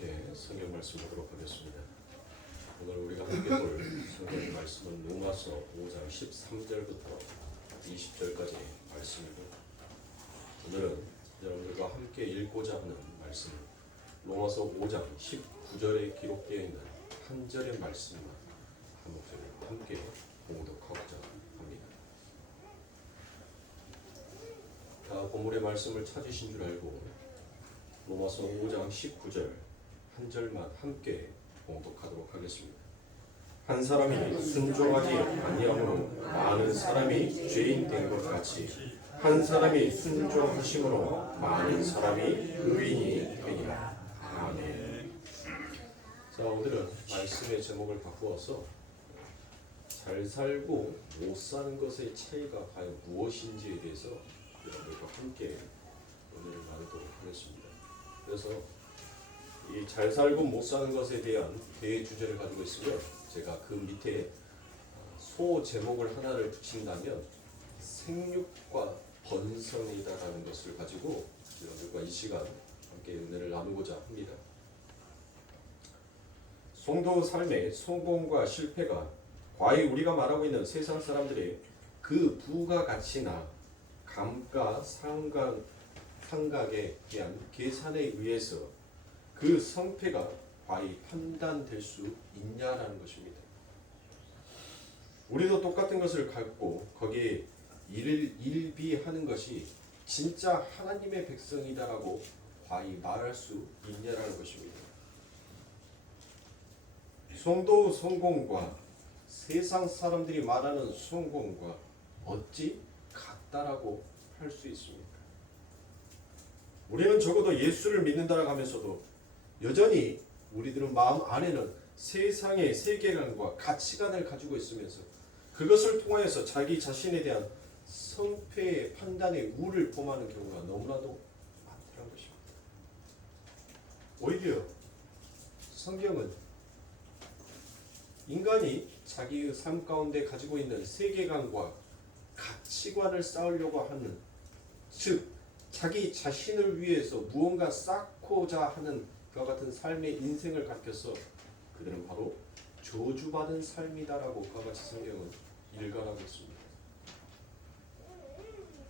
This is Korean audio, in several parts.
함께 성경 말씀 보도록 하겠습니다. 오늘 우리가 함께 볼 성경 말씀은 로마서 5장 13절부터 20절까지 말씀이고, 오늘은 여러분들과 함께 읽고자 하는 말씀은 로마서 5장 19절에 기록되어 있는 한 절의 말씀만 한 목소리로 함께 봉독하고자 합니다. 다 본문의 말씀을 찾으신 줄 알고 로마서 5장 19절 한 절만 함께 봉독하도록 하겠습니다. 한 사람이 순종하지 아니함으로 많은 사람이 죄인 된 것 같이 한 사람이 순종하심으로 많은 사람이 의인이 되니라. 아멘. 자, 오늘은 말씀의 제목을 바꾸어서 잘 살고 못 사는 것의 차이가 과연 무엇인지에 대해서 여러분들과 함께 오늘 나누도록 하겠습니다. 그래서 이 잘 살고 못 사는 것에 대한 대주제를 가지고 있으며, 제가 그 밑에 소 제목을 하나를 붙인다면 생육과 번성이다라는 것을 가지고 여러분들과 이 시간 함께 은혜를 나누고자 합니다. 성도 삶의 성공과 실패가 과히 우리가 말하고 있는 세상 사람들의 그 부가가치나 감가 상각에 대한 계산에 의해서 그 성패가 과히 판단될 수 있냐라는 것입니다. 우리도 똑같은 것을 갖고 거기에 일비하는 것이 진짜 하나님의 백성이다라고 과히 말할 수 있냐라는 것입니다. 성도의 성공과 세상 사람들이 말하는 성공과 어찌 같다라고 할 수 있습니까? 우리는 적어도 예수를 믿는다라고 하면서도 여전히 우리들은 마음 안에는 세상의 세계관과 가치관을 가지고 있으면서 그것을 통하여서 자기 자신에 대한 성패의 판단의 우를 범하는 경우가 너무나도 많다는 것입니다. 오히려 성경은 인간이 자기의 삶 가운데 가지고 있는 세계관과 가치관을 쌓으려고 하는, 즉 자기 자신을 위해서 무언가 쌓고자 하는 그와 같은 삶의 인생을 가르쳐서 그들은 바로 저주받은 삶이다라고 그와 같이 성경은 일관하고 있습니다.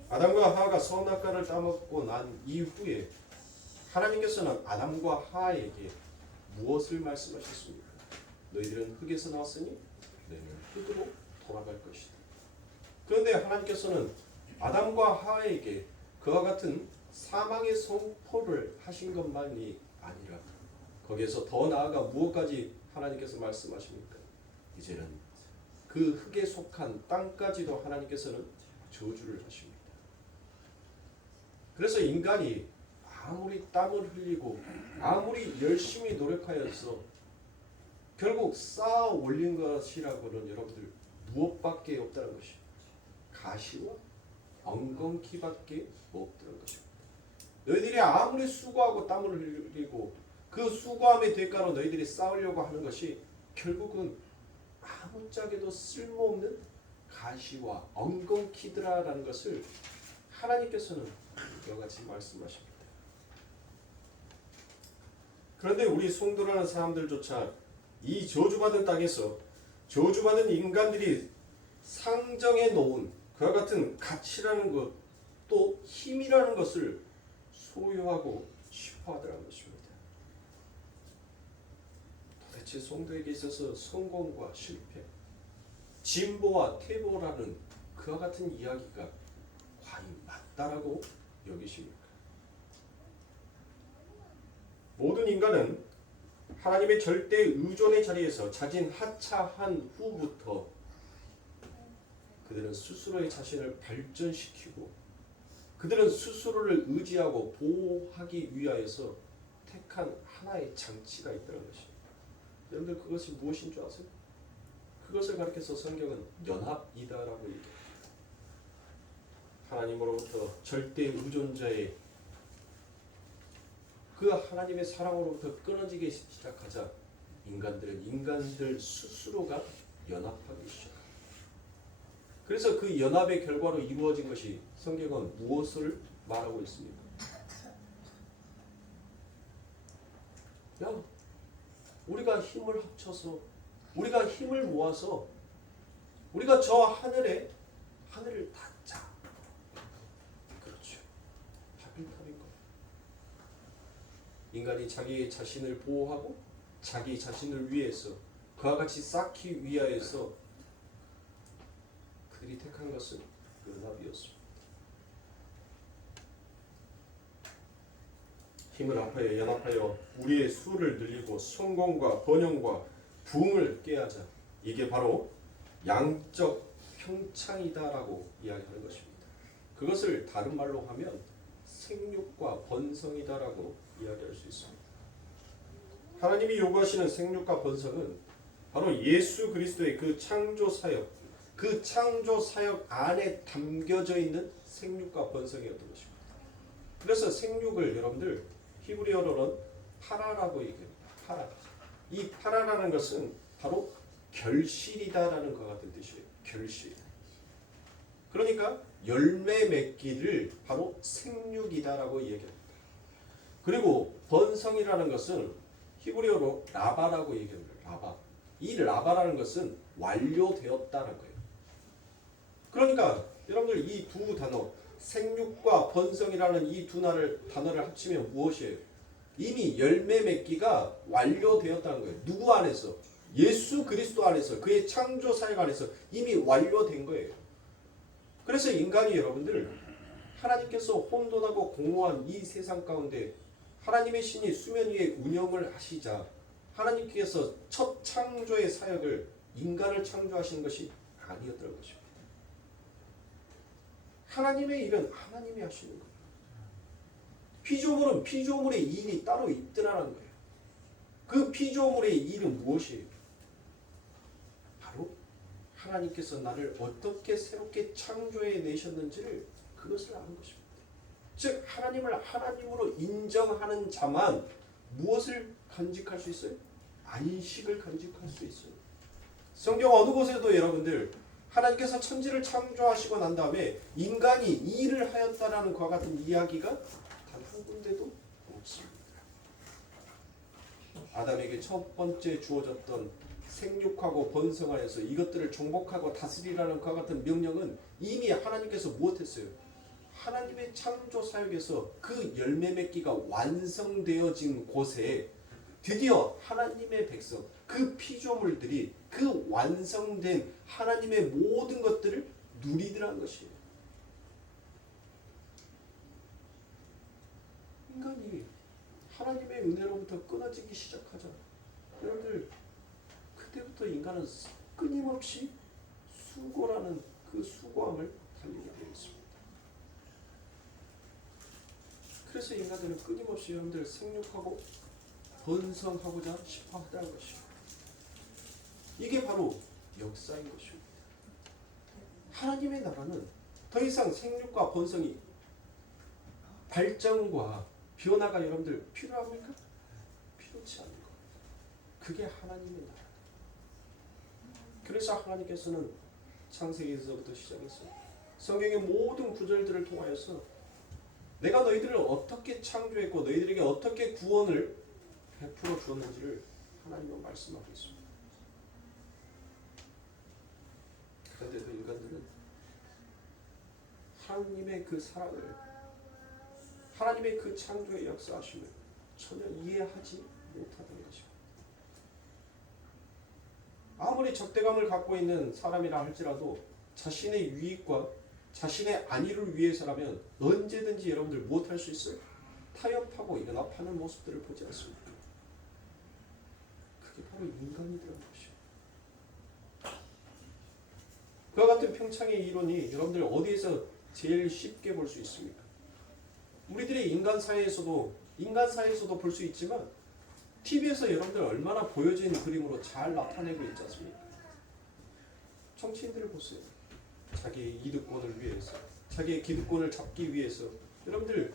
아담과 하와가 선악과를 따먹고 난 이후에 하나님께서는 아담과 하와에게 무엇을 말씀하셨습니까? 너희들은 흙에서 나왔으니 너희는 흙으로 돌아갈 것이다. 그런데 하나님께서는 아담과 하와에게 그와 같은 사망의 선포를 하신 것만이 아니라 거기에서 더 나아가 무엇까지 하나님께서 말씀하십니까? 이제는 그 흙에 속한 땅까지도 하나님께서는 저주를 하십니다. 그래서 인간이 아무리 땀을 흘리고 아무리 열심히 노력하여서 결국 쌓아 올린 것이라고는 여러분들 무엇밖에 없다는 것입니다. 가시와 엉겅퀴밖에 없다는 것입니다. 너희들이 아무리 수고하고 땀을 흘리고 그 수고함의 대가로 너희들이 쌓으려고 하는 것이 결국은 아무짝에도 쓸모없는 가시와 엉겅퀴드라라는 것을 하나님께서는 이와 같이 말씀하십니다. 그런데 우리 성도라는 사람들조차 이 저주받은 땅에서 저주받은 인간들이 상정해 놓은 그와 같은 가치라는 것, 또 힘이라는 것을 소유하고 싶어하더라는 것입니다. 도대체 성도에게 있어서 성공과 실패, 진보와 퇴보라는 그와 같은 이야기가 과연 맞다라고 여기십니까? 모든 인간은 하나님의 절대 의존의 자리에서 자진 하차한 후부터 그들은 스스로의 자신을 발전시키고 그들은 스스로를 의지하고 보호하기 위하여서 택한 하나의 장치가 있다는 것입니다. 여러분들 그것이 무엇인 줄 아세요? 그것을 가리켜서 성경은 연합이다라고 얘기합니다. 하나님으로부터 절대 의존자의 그 하나님의 사랑으로부터 끊어지기 시작하자 인간들은 인간들 스스로가 연합하기 시작합니다. 그래서 그 연합의 결과로 이루어진 것이 성경은 무엇을 말하고 있습니까? 야, 우리가 힘을 합쳐서, 우리가 힘을 모아서 우리가 저 하늘을 닫자. 그렇죠. 바빌탑인 거예요. 인간이 자기 자신을 보호하고 자기 자신을 위해서 그와 같이 쌓기 위하여서 그들이 택한 것은 연합이었습니다. 힘을 합하여 연합하여 우리의 수를 늘리고 성공과 번영과 부흥을 꾀하자. 이게 바로 양적 평창이다라고 이야기하는 것입니다. 그것을 다른 말로 하면 생육과 번성이다라고 이야기할 수 있습니다. 하나님이 요구하시는 생육과 번성은 바로 예수 그리스도의 그 창조 사역, 그 창조 사역 안에 담겨져 있는 생육과 번성이었던 것입니다. 그래서 생육을 여러분들 히브리어로는 파라라고 얘기합니다. 파라. 이 파라라는 것은 바로 결실이다라는 것 같은 뜻이에요. 결실. 그러니까 열매 맺기를 바로 생육이다라고 얘기합니다. 그리고 번성이라는 것은 히브리어로 라바라고 얘기합니다. 라바. 이 라바라는 것은 완료되었다는 거예요. 그러니까 여러분들 이 두 단어 생육과 번성이라는 이 두 단어를 합치면 무엇이에요? 이미 열매 맺기가 완료되었다는 거예요. 누구 안에서? 예수 그리스도 안에서, 그의 창조 사역 안에서 이미 완료된 거예요. 그래서 인간이 여러분들 하나님께서 혼돈하고 공허한 이 세상 가운데 하나님의 신이 수면 위에 운영을 하시자 하나님께서 첫 창조의 사역을 인간을 창조하시는 것이 아니었던 것입니다. 하나님의 일은 하나님이 하시는 거예요. 피조물은 피조물의 일이 따로 있더라는 거예요. 그 피조물의 일은 무엇이에요? 바로 하나님께서 나를 어떻게 새롭게 창조해 내셨는지를 그것을 아는 것입니다. 즉 하나님을 하나님으로 인정하는 자만 무엇을 간직할 수 있어요? 안식을 간직할 수 있어요. 성경 어느 곳에도 여러분들 하나님께서 천지를 창조하시고 난 다음에 인간이 일을 하였다라는 것과 같은 이야기가 단 한 군데도 없습니다. 아담에게 첫 번째 주어졌던 생육하고 번성하여서 이것들을 정복하고 다스리라는 것과 같은 명령은 이미 하나님께서 무엇했어요? 하나님의 창조 사역에서 그 열매 맺기가 완성되어진 곳에 드디어 하나님의 백성, 그 피조물들이 그 완성된 하나님의 모든 것들을 누리더란 것이에요. 인간이 하나님의 은혜로부터 끊어지기 시작하자. 여러분들 그때부터 인간은 끊임없이 수고라는 그 수고함을 달리게 되어 있습니다. 그래서 인간들은 끊임없이 여러분들 생육하고 번성하고자 싶어 하다는 것입니다. 이게 바로 역사인 것입니다. 하나님의 나라는 더 이상 생육과 번성이 발전과 변화가 여러분들 필요합니까? 필요치 않은 것. 그게 하나님의 나라. 그래서 하나님께서는 창세기에서부터 시작해서 성경의 모든 구절들을 통하여서 내가 너희들을 어떻게 창조했고 너희들에게 어떻게 구원을 베풀어 주었는지를 하나님은 말씀하고 있습니다. 그런데도 인간들은 하나님의 그 사랑을, 하나님의 그 창조의 역사하심을 전혀 이해하지 못하는 것입니다. 아무리 적대감을 갖고 있는 사람이라 할지라도 자신의 유익과 자신의 안위를 위해서라면 언제든지 여러분들 무엇할 수 있어요? 타협하고 연합하는 모습들을 보지 않습니까? 그게 바로 인간이라는 것이죠. 그와 같은 평창의 이론이 여러분들 어디에서 제일 쉽게 볼 수 있습니까? 우리들의 인간사회에서도 볼 수 있지만 TV에서 여러분들 얼마나 보여진 그림으로 잘 나타내고 있지 않습니까? 정치인들을 보세요. 자기의 이득권을 위해서, 자기의 기득권을 잡기 위해서 여러분들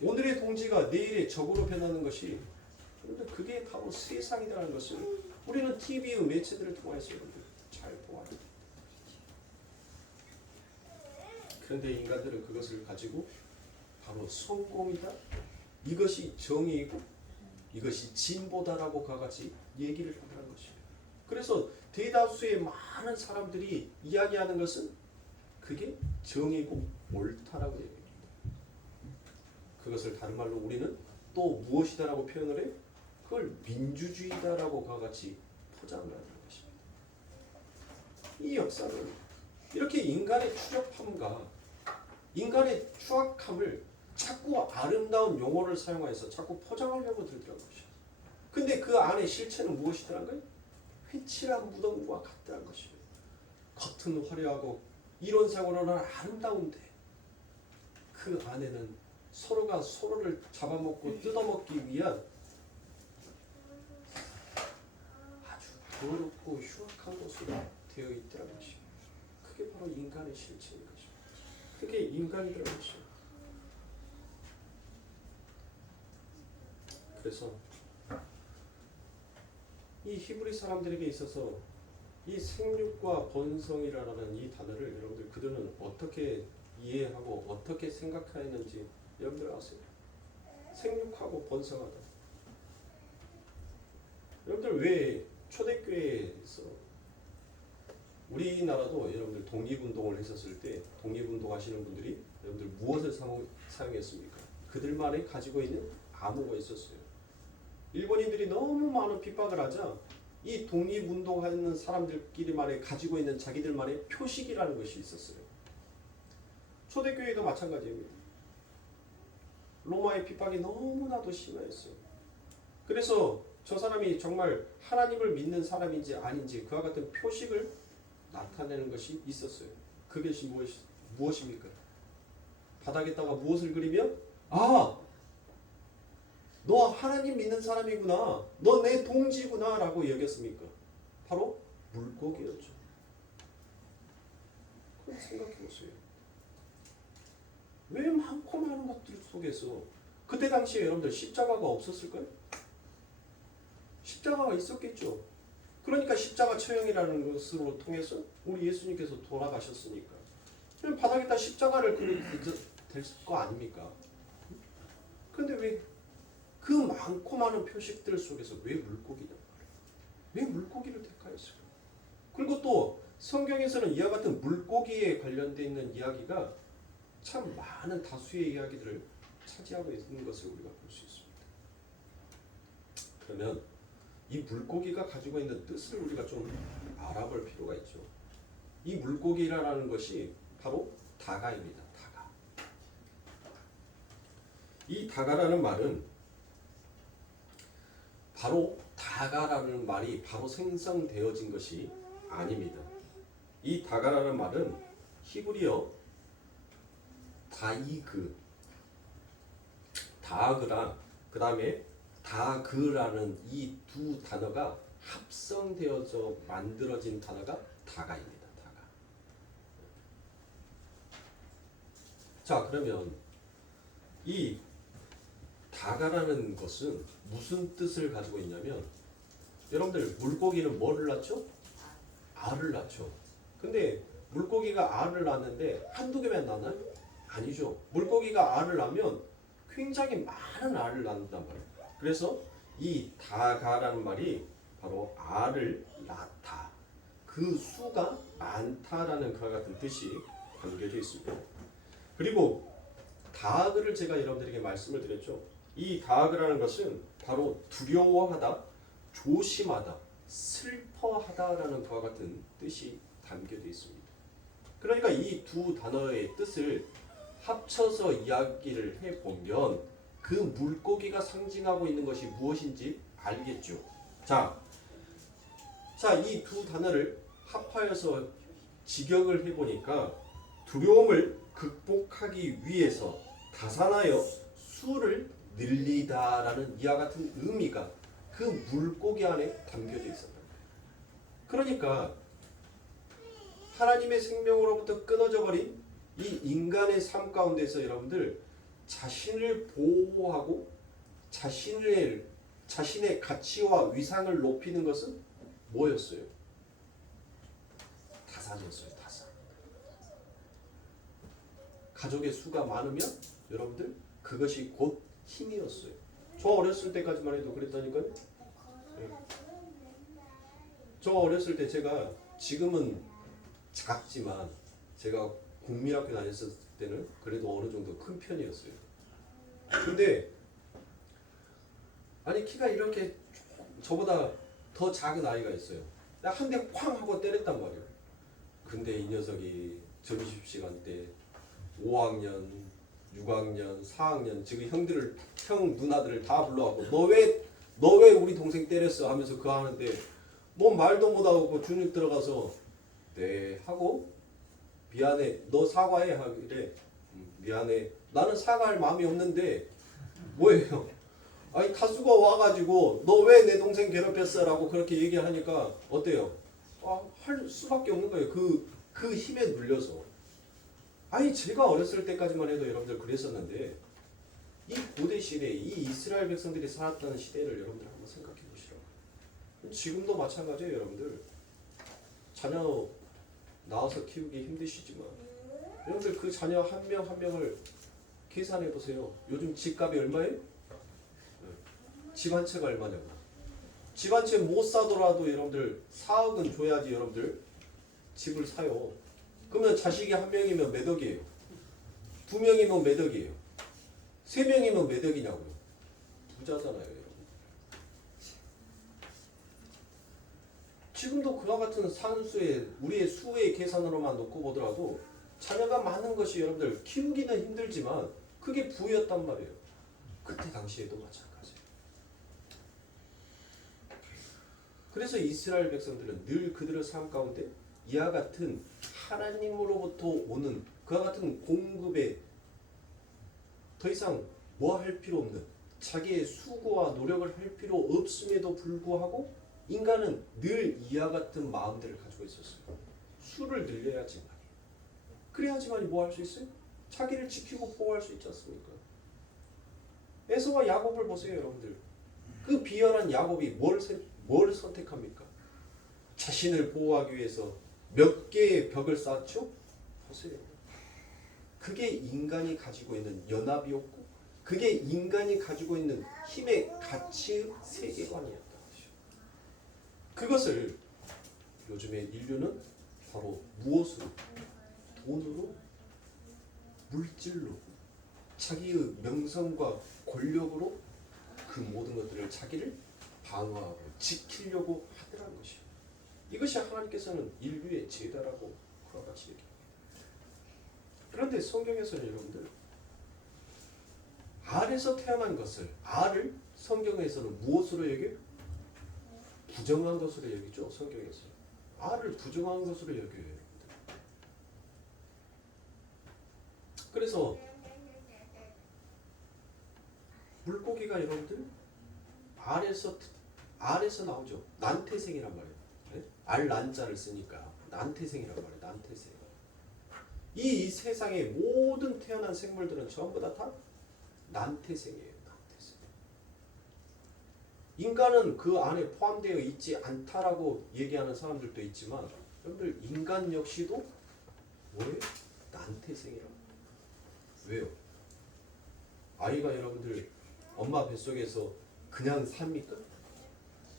오늘의 동지가 내일의 적으로 변하는 것이 여러분들 그게 바로 세상이라는 것을 우리는 TV의 매체들을 통해서 여러분들 잘 보아야 합니다. 그런데 인간들은 그것을 가지고 바로 성공이다, 이것이 정의이고 이것이 진보다라고 그와 같이 얘기를 한다는 것입니다. 그래서 대다수의 많은 사람들이 이야기하는 것은 그게 정의고 옳다라고 얘기합니다. 그것을 다른 말로 우리는 또 무엇이다라고 표현을 해? 그걸 민주주의다라고 그와 같이 포장을 하는 것입니다. 이 역사는 이렇게 인간의 추잡함과 인간의 추악함을 자꾸 아름다운 용어를 사용해서 자꾸 포장하려고 들더라는 것이죠. 근데 그 안에 실체는 무엇이더란 거예요? 휘칠한 무덤과 같다는 것입니다. 겉은 화려하고 이론상으로는 아름다운데 그 안에는 서로가 서로를 잡아먹고 뜯어먹기 위한 아주 더럽고 흉악한 것으로 되어 있다는 것입니다. 그게 바로 인간의 실체인 것입니다. 그게 인간이라는 것입니다. 그래서 이 히브리 사람들에게 있어서 이 생육과 번성이라는 이 단어를 여러분들 그들은 어떻게 이해하고 어떻게 생각하였는지 여러분들 아세요? 생육하고 번성하다. 여러분들 왜 초대교회에서 우리나라도 여러분들 독립운동을 했었을 때 독립운동 하시는 분들이 여러분들 무엇을 사용했습니까? 그들만이 가지고 있는 암호가 있었어요. 일본인들이 너무 많은 핍박을 하자 이 독립운동하는 사람들끼리만이 가지고 있는 자기들만의 표식이라는 것이 있었어요. 초대교회도 마찬가지입니다. 로마의 핍박이 너무나도 심했어요. 그래서 저 사람이 정말 하나님을 믿는 사람인지 아닌지 그와 같은 표식을 나타내는 것이 있었어요. 그것이 무엇입니까? 바닥에다가 무엇을 그리면 너 하나님 믿는 사람이구나. 너 내 동지구나 라고 여겼습니까? 바로 물고기였죠. 그럼 생각해 보세요. 왜 많고 많은 것들 속에서 그때 당시에 여러분들 십자가가 없었을까요? 십자가가 있었겠죠. 그러니까 십자가 처형이라는 것으로 통해서 우리 예수님께서 돌아가셨으니까 바닥에다 십자가를 그려도 될 거 아닙니까? 그런데 왜 그 많고 많은 표식들 속에서 왜 물고기냐 말이에요. 왜 물고기를 택하였을까? 그리고 또 성경에서는 이와 같은 물고기에 관련되어 있는 이야기가 참 많은 다수의 이야기들을 차지하고 있는 것을 우리가 볼 수 있습니다. 그러면 이 물고기가 가지고 있는 뜻을 우리가 좀 알아볼 필요가 있죠. 이 물고기라는 것이 바로 다가입니다. 다가. 이 다가라는 말은 바로 다가라는 말이 바로 생성되어진 것이 아닙니다. 이 다가라는 말은 히브리어 다그랑 그 다음에 다그라는 이 두 단어가 합성되어져 만들어진 단어가 다가입니다. 다가. 자, 그러면 이 다가라는 것은 무슨 뜻을 가지고 있냐면 여러분들 물고기는 뭐를 낳죠? 알을 낳죠. 근데 물고기가 알을 낳는데 한두 개만 낳나요? 아니죠. 물고기가 알을 낳으면 굉장히 많은 알을 낳는단 말이에요. 그래서 이 다가라는 말이 바로 알을 낳다. 그 수가 많다라는 그와 같은 뜻이 담겨져 있습니다. 그리고 다그를 제가 여러분들에게 말씀을 드렸죠. 이 다그라는 것은 바로 두려워하다, 조심하다, 슬퍼하다라는 그와 같은 뜻이 담겨져 있습니다. 그러니까 이 두 단어의 뜻을 합쳐서 이야기를 해보면 그 물고기가 상징하고 있는 것이 무엇인지 알겠죠. 자, 이 두 단어를 합하여서 직역을 해보니까 두려움을 극복하기 위해서 다산하여 수를 늘리다라는 이와 같은 의미가 그 물고기 안에 담겨져 있었다. 그러니까 하나님의 생명으로부터 끊어져 버린 이 인간의 삶 가운데서 여러분들 자신을 보호하고 자신의 가치와 위상을 높이는 것은 뭐였어요? 다산이었어요. 다산. 가족의 수가 많으면 여러분들 그것이 곧 힘이었어요. 저 어렸을 때까지만 해도 그랬다니까요. 예. 저 어렸을 때 제가 지금은 작지만 제가 국민학교 다녔을 때는 그래도 어느 정도 큰 편이었어요. 근데 아니 키가 이렇게 저보다 더 작은 아이가 있어요. 나 한 대 쾅 하고 때렸단 말이에요. 근데 이 녀석이 점심시간 때 5학년, 6학년, 4학년 지금 형 누나들을 다 불러갖고 너 왜 우리 동생 때렸어 하면서 그거 하는데 뭐 말도 못하고 준육 들어가서 네 하고 미안해 너 사과해 하길래 미안해 나는 사과할 마음이 없는데 뭐예요? 아니 가수가 와가지고 너 왜 내 동생 괴롭혔어 라고 그렇게 얘기하니까 어때요? 할 수밖에 없는 거예요. 그 힘에 눌려서. 아니 제가 어렸을 때까지만 해도 여러분들 그랬었는데 이 고대 시대 이 이스라엘 백성들이 살았던 시대를 여러분들 한번 생각해 보시라고. 지금도 마찬가지예요. 여러분들 자녀 낳아서 키우기 힘드시지만 여러분들 그 자녀 한 명 한 명을 계산해 보세요. 요즘 집값이 얼마예요? 집 한 채가 얼마냐고. 집 한 채 못 사더라도 여러분들 4억은 줘야지 여러분들 집을 사요. 그러면 자식이 한 명이면 몇 억이에요? 두 명이면 몇 억이에요? 세 명이면 몇 억이냐고요. 부자잖아요 여러분. 지금도 그와 같은 산수의 우리의 수의 계산으로만 놓고 보더라도 자녀가 많은 것이 여러분들 키우기는 힘들지만 그게 부였단 말이에요. 그때 당시에도 마찬가지예요. 그래서 이스라엘 백성들은 늘 그들의 삶 가운데 이와 같은 하나님으로부터 오는 그와 같은 공급에 더 이상 뭐 할 필요 없는 자기의 수고와 노력을 할 필요 없음에도 불구하고 인간은 늘 이와 같은 마음들을 가지고 있었어요. 수를 늘려야지만 그래야지만이 뭐 할 수 있어요? 자기를 지키고 보호할 수 있지 않습니까? 에서와 야곱을 보세요 여러분들. 그 비열한 야곱이 뭘 선택합니까? 자신을 보호하기 위해서 몇 개의 벽을 쌓죠? 보세요. 그게 인간이 가지고 있는 연합이었고 그게 인간이 가지고 있는 힘의 가치 세계관이었던 것이죠. 그것을 요즘의 인류는 바로 무엇으로? 돈으로? 물질로? 자기의 명성과 권력으로 그 모든 것들을 자기를 방어하고 지키려고 하더라는 것이요. 이것이 하나님께서는 인류의 죄다라고 그와 같이 얘기합니다. 그런데 성경에서는 여러분들 알에서 태어난 것을 알을 성경에서는 무엇으로 여겨요? 부정한 것으로 여기죠. 성경에서 알을 부정한 것으로 여겨요. 그래서 물고기가 여러분들 알에서 나오죠. 난태생이란 말이에요. 네? 알 난자를 쓰니까 난태생이란 말이에요. 난태생. 이 세상의 모든 태어난 생물들은 전부 다 난태생이에요. 난태생. 인간은 그 안에 포함되어 있지 않다라고 얘기하는 사람들도 있지만 여러분들 인간 역시도 뭐예요? 난태생이라고. 왜요? 아이가 여러분들 엄마 뱃속에서 그냥 삽니까?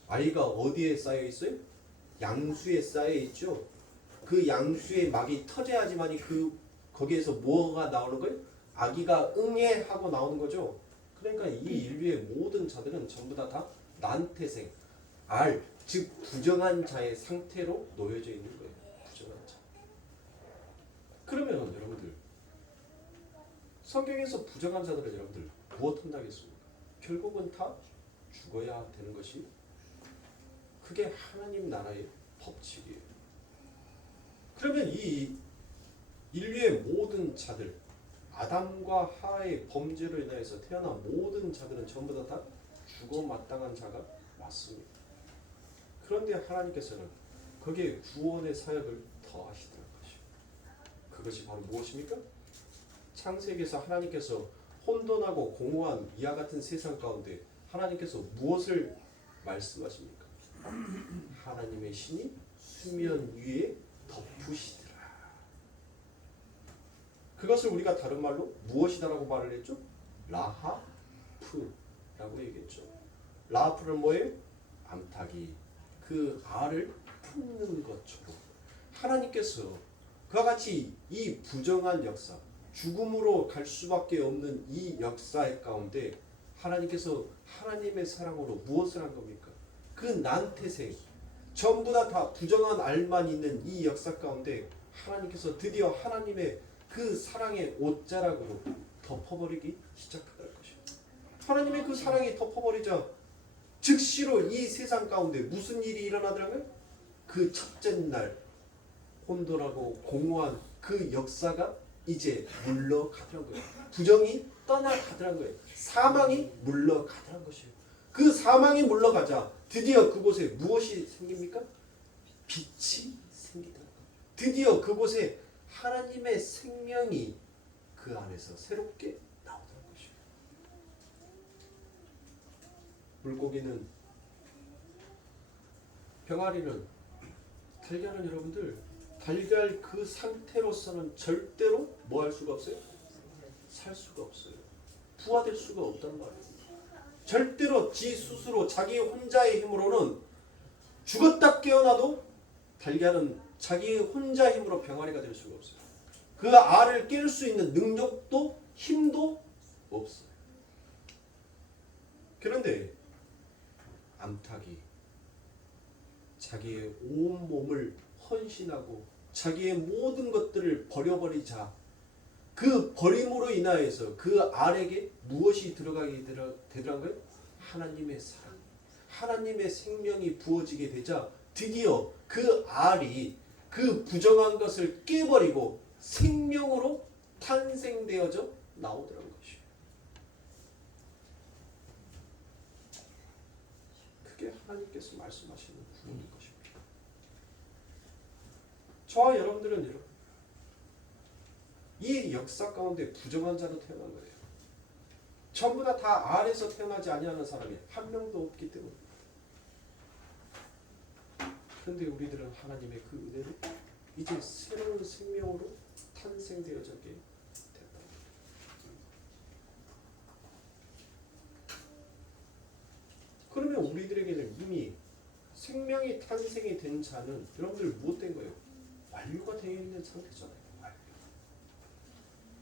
아이가 어디에 쌓여 있어요? 양수에 쌓여 있죠. 그 양수의 막이 터져야지만이 거기에서 뭐가 나오는 거예요? 아기가 응애 하고 나오는 거죠. 그러니까 이 인류의 모든 자들은 전부 다 난태생, 알, 즉 부정한 자의 상태로 놓여져 있는 거예요. 부정한 자. 그러면 여러분들 성경에서 부정한 자들은 여러분들 무엇 한다겠습니까? 결국은 다 죽어야 되는 것이 그게 하나님 나라의 법칙이에요. 그러면 이 인류의 모든 자들 아담과 하와의 범죄로 인해서 태어난 모든 자들은 전부 다 죽어 마땅한 자가 맞습니다. 그런데 하나님께서는 거기에 구원의 사역을 더하시더라는 것이요. 그것이 바로 무엇입니까? 창세기에서 하나님께서 혼돈하고 공허한 이와 같은 세상 가운데 하나님께서 무엇을 말씀하십니까? 하나님의 신이 수면 위에 덮으시더라. 그것을 우리가 다른 말로 무엇이다라고 말을 했죠? 라하 라프라고 얘기했죠. 라프는 뭐예요? 암탉이 그 알을 품는 것처럼 하나님께서 그와 같이 이 부정한 역사, 죽음으로 갈 수밖에 없는 이 역사의 가운데 하나님께서 하나님의 사랑으로 무엇을 한 겁니까? 그 난태생 전부 다 부정한 알만 있는 이 역사 가운데 하나님께서 드디어 하나님의 그 사랑의 옷자락으로 덮어버리기 시작할 것입니다. 하나님의 그 사랑이 덮어버리자 즉시로 이 세상 가운데 무슨 일이 일어나더라고요? 그 첫째 날 혼돈하고 공허한 그 역사가 이제 물러가더란 거예요. 부정이 떠나가더란 거예요. 사망이 물러가더란 것이에요. 그 사망이 물러가자 드디어 그곳에 무엇이 생깁니까? 빛이 생기더란 거예요. 드디어 그곳에 하나님의 생명이 그 안에서 새롭게 나오더란 것이에요. 물고기는, 병아리는, 달걀은 여러분들 달걀 그 상태로서는 절대로 뭐 할 수가 없어요? 살 수가 없어요. 부화될 수가 없단 말이에요. 절대로 지 스스로 자기 혼자의 힘으로는 죽었다 깨어나도 달걀은 자기 혼자 힘으로 병아리가 될 수가 없어요. 그 알을 깰 수 있는 능력도 힘도 없어요. 그런데 암탉이 자기의 온 몸을 헌신하고 자기의 모든 것들을 버려버리자 그 버림으로 인하여서 그 알에게 무엇이 들어가게 되더란 거예요? 하나님의 사랑, 하나님의 생명이 부어지게 되자 드디어 그 알이 그 부정한 것을 깨버리고 생명으로 탄생되어져 나오더란 것이에요. 그게 하나님께서 말씀하시는 구원인 것입니다. 저와 여러분들은 이 역사 가운데 부정한 자로 태어난 거예요. 전부 다 알에서 태어나지 아니하는 사람이 한 명도 없기 때문에. 그런데 우리들은 하나님의 그 은혜를 이제 새로운 생명으로 탄생되어졌게 됐다. 그러면 우리들에게는 이미 생명이 탄생이 된 자는 여러분들 무엇된 거예요? 완료가 되어 있는 상태잖아요.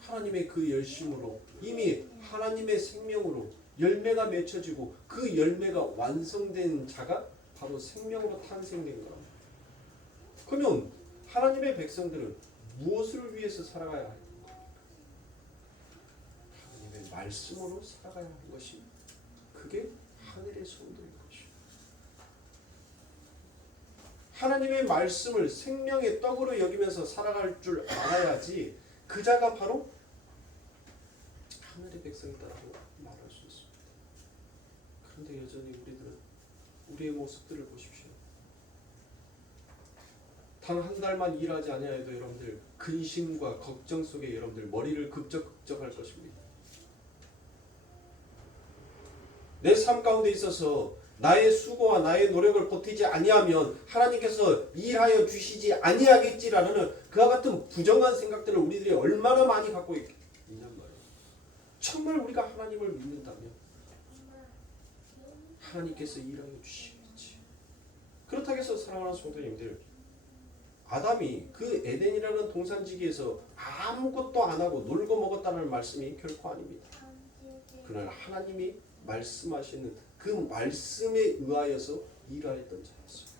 하나님의 그 열심으로 이미 하나님의 생명으로 열매가 맺혀지고 그 열매가 완성된 자가 바로 생명으로 탄생된 거랍니다. 그러면 하나님의 백성들은 무엇을 위해서 살아가야 할까? 하나님의 말씀으로 살아가야 하는 것이 그게 하늘의 소원인 것이죠. 하나님의 말씀을 생명의 떡으로 여기면서 살아갈 줄 알아야지 그 자가 바로 하늘의 백성이다라고 말할 수 있습니다. 그런데 여전히 우리들은 우리의 모습들을 보십시오. 단 한 달만 일하지 아니하여도 여러분들 근심과 걱정 속에 여러분들 머리를 극적할 것입니다. 내 삶 가운데 있어서 나의 수고와 나의 노력을 보태지 아니하면 하나님께서 일하여 주시지 아니하겠지라는 그와 같은 부정한 생각들을 우리들이 얼마나 많이 갖고 있냔 말이에요. 정말 우리가 하나님을 믿는다면 하나님께서 일하여 주시겠지. 그렇다고 해서 사랑하는 성도님들, 아담이 그 에덴이라는 동산지기에서 아무것도 안 하고 놀고 먹었다는 말씀이 결코 아닙니다. 그러나 하나님이 말씀하시는 그 말씀에 의하여서 일하였던 자였어요.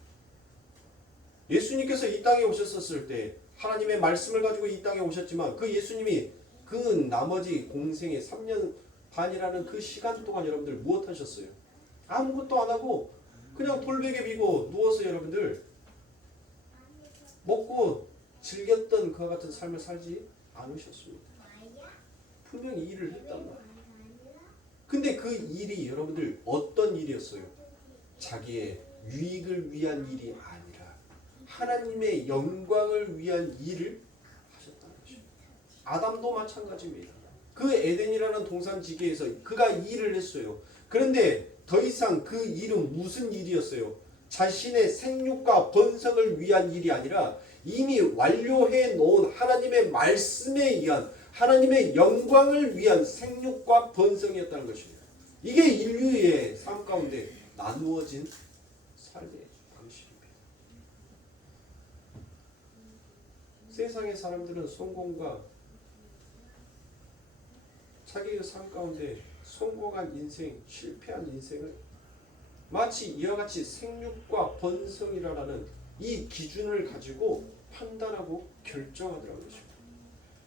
예수님께서 이 땅에 오셨었을 때 하나님의 말씀을 가지고 이 땅에 오셨지만 그 예수님이 그 나머지 공생의 3년 반이라는 그 시간 동안 여러분들 무엇 하셨어요? 아무것도 안 하고 그냥 돌베개 비고 누워서 여러분들 먹고 즐겼던 그와 같은 삶을 살지 않으셨습니다. 분명히 일을 했단 말이에요. 근데 그 일이 여러분들 어떤 일이었어요? 자기의 유익을 위한 일이 아니라 하나님의 영광을 위한 일을 하셨다는 것입니다. 아담도 마찬가지입니다. 그 에덴이라는 동산지기에서 그가 일을 했어요. 그런데 더 이상 그 일은 무슨 일이었어요? 자신의 생육과 번성을 위한 일이 아니라 이미 완료해 놓은 하나님의 말씀에 의한 하나님의 영광을 위한 생육과 번성이었다는 것입니다. 이게 인류의 삶 가운데 나누어진 삶의 방식입니다. 세상의 사람들은 성공과 자기의 삶 가운데 성공한 인생, 실패한 인생을 마치 이와 같이 생육과 번성이라는 이 기준을 가지고 판단하고 결정하더라는 것입니다.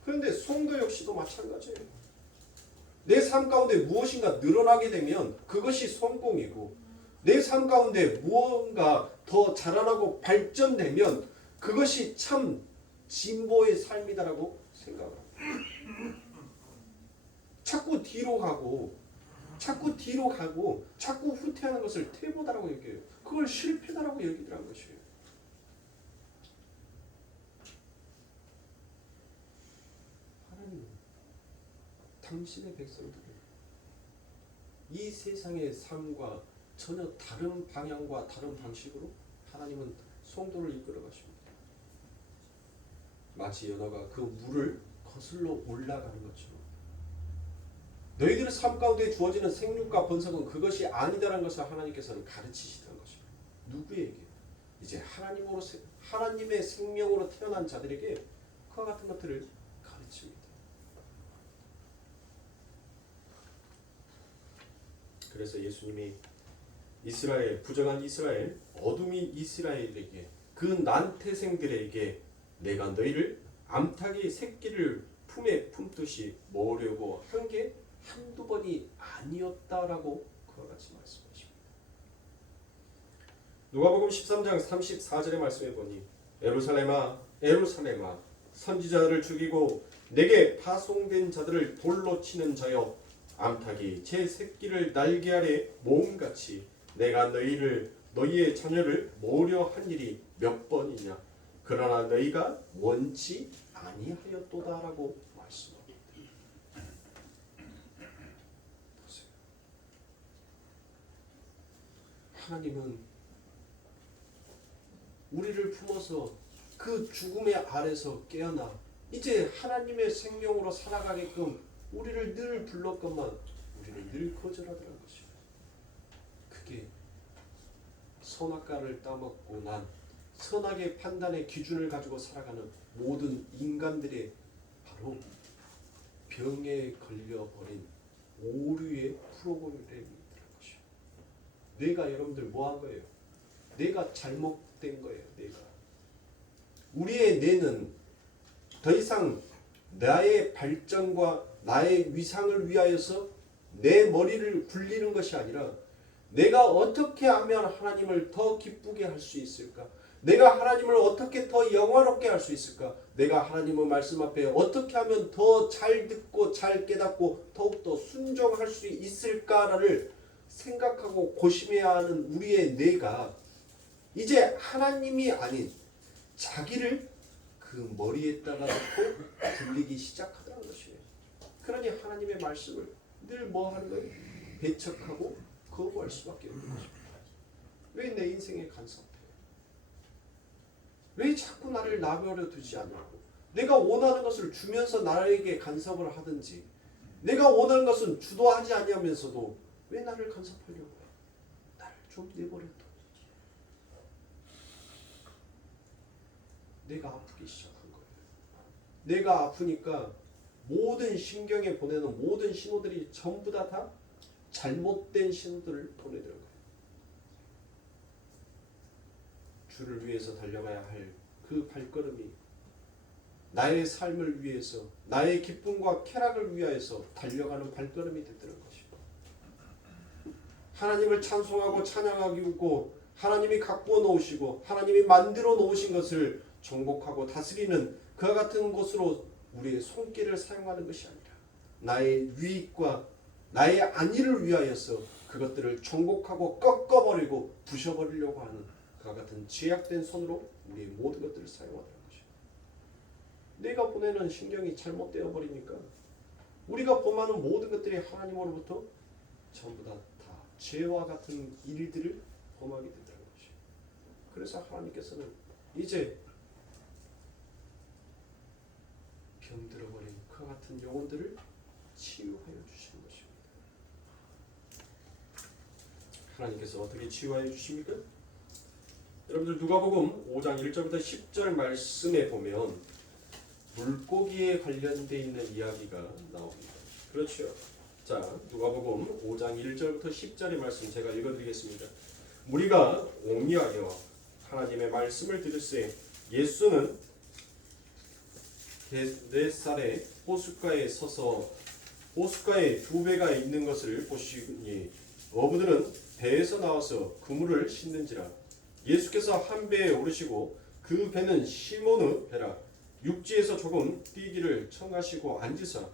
그런데 성도 역시도 마찬가지예요. 내 삶 가운데 무엇인가 늘어나게 되면 그것이 성공이고, 내 삶 가운데 무언가 더 자라나고 발전되면 그것이 참 진보의 삶이다라고 생각합니다. 자꾸 뒤로 가고 자꾸 후퇴하는 것을 퇴보다라고 여겨요. 그걸 실패다라고 여기더라는 것이에요. 하나님, 당신의 백성들은 이 세상의 삶과 전혀 다른 방향과 다른 방식으로 하나님은 성도를 이끌어 가십니다. 마치 연어가 그 물을 거슬러 올라가는 것처럼 너희들의 삶 가운데 주어지는 생육과 번성은 그것이 아니다라는 것을 하나님께서는 가르치시는 것입니다. 누구에게? 이제 하나님의 생명으로 태어난 자들에게 그와 같은 것들을 가르칩니다. 그래서 예수님이 이스라엘, 부정한 이스라엘, 어둠이 이스라엘에게, 그 난태생들에게 내가 너희를 암탉이 새끼를 품에 품듯이 모으려고 한 게 한두 번이 아니었다라고 그와 같이 말씀하십니다. 누가복음 13장 34절의 말씀에 보니 예루살렘아 예루살렘아 선지자들을 죽이고 내게 파송된 자들을 돌로 치는 자여, 암탉이 제 새끼를 날개 아래 모음같이 내가 너희의 자녀를 모으려 한 일이 몇 번이냐. 그러나 너희가 원치 아니하였도다라고 말씀합니다. 보세요. 하나님은 우리를 품어서 그 죽음의 아래서 깨어나 이제 하나님의 생명으로 살아가게끔 우리를 늘 불렀건만 우리를 늘 거절하더라는 것입니다. 그게 선악과를 따먹고 난 선악의 판단의 기준을 가지고 살아가는 모든 인간들의 바로 병에 걸려버린 오류의 프로그램이라는 것이요. 내가 여러분들 뭐한 거예요? 내가 잘못된 거예요. 내가. 우리의 뇌는 더 이상 나의 발전과 나의 위상을 위하여서 내 머리를 굴리는 것이 아니라 내가 어떻게 하면 하나님을 더 기쁘게 할 수 있을까? 내가 하나님을 어떻게 더 영화롭게 할 수 있을까? 내가 하나님의 말씀 앞에 어떻게 하면 더 잘 듣고 잘 깨닫고 더욱더 순종할 수 있을까를 생각하고 고심해야 하는 우리의 뇌가 이제 하나님이 아닌 자기를 그 머리에다가 놓고 굴리기 시작하더라는 것이에요. 그러니 하나님의 말씀을 늘 뭐 하는 거예요? 배척하고 거부할 수밖에 없는 것입니다. 왜 내 인생에 간섭해? 왜 자꾸 나를 내버려 두지 않냐고. 내가 원하는 것을 주면서 나에게 간섭을 하든지, 내가 원하는 것은 주도하지 아니하면서도 왜 나를 간섭하려고 해? 나를 좀 내버려 둬. 내가 아프기 시작한 거예요. 내가 아프니까 모든 신경에 보내는 모든 신호들이 전부 다 잘못된 신호들을 보내더라고요. 주를 위해서 달려가야 할 그 발걸음이 나의 삶을 위해서, 나의 기쁨과 쾌락을 위하여서 달려가는 발걸음이 됐다는 것입니다. 하나님을 찬송하고 찬양하고 하나님이 가꾸어 놓으시고 하나님이 만들어 놓으신 것을 정복하고 다스리는 그와 같은 곳으로 우리의 손길을 사용하는 것이 아니라 나의 유익과 나의 안위를 위하여서 그것들을 정복하고 꺾어버리고 부셔버리려고 하는 그와 같은 죄악된 손으로 우리의 모든 것들을 사용하더라는 것입니다. 내가 보내는 신경이 잘못되어 버리니까 우리가 범하는 모든 것들이 하나님으로부터 전부 다 죄와 같은 일들을 범하게 된다는 것이에요. 그래서 하나님께서는 이제 병들어버린 그 같은 영혼들을 치유하여 주시는 것입니다. 하나님께서 어떻게 치유하여 주십니까? 여러분들 누가복음 5장 1절부터 10절 말씀에 보면 물고기에 관련되어 있는 이야기가 나옵니다. 그렇죠. 자, 누가복음 5장 1절부터 10절의 말씀 제가 읽어드리겠습니다. 무리가 옹리하여 하나님의 말씀을 들을새 예수는 게네사렛 호숫가에 서서 호숫가에 두 배가 있는 것을 보시니 어부들은 배에서 나와서 그물을 씻는지라. 예수께서 한 배에 오르시고 그 배는 시몬의 배라. 육지에서 조금 뛰기를 청하시고 앉으사